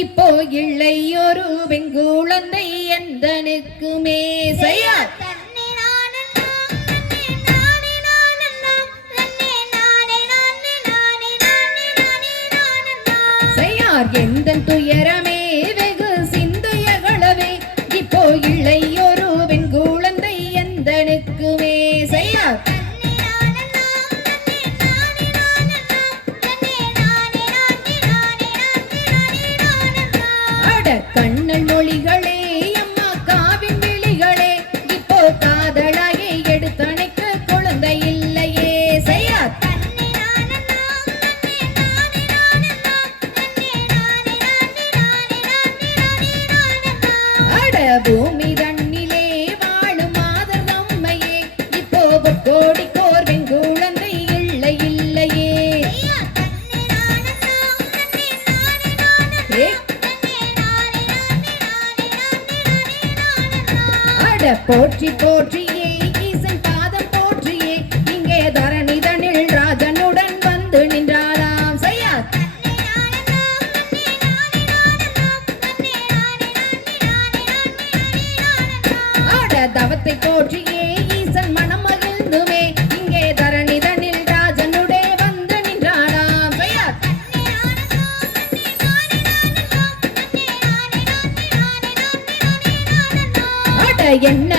இப்போ இல்லை ஒரு வெங்குழந்தை எந்தனுக்குமே செய்யார் எந்த துயரமே வெகு சிந்தையகளவே இப்போ இல்லை ஒரு வெங்குழந்தை எந்தனுக்குமே செய்யார் கண்ணல் மொழிகளே அம்மா காவின் விழிகளே இப்போ காதலாகி எடுத்தணைக்கு குழந்தை இல்லையே செய்யார் பூமி தண்ணிலே வாழும் மாதர் நம்மையே இப்போ கோடி கோர் வெங்குழந்தை இல்லை இல்லையே போற்றி போற்றியே ஈசன் பாதம் போற்றியே இங்கே தரணிதனில் ராஜனுடன் வந்து நின்றாராம் செய்யார் தவத்தை போற்றியே ஈசன் மனம் மகிழ்ந்துமே இங்கே தரணிதனில் ராஜனுடே வந்து நின்றாராம் செய்யார் என்ன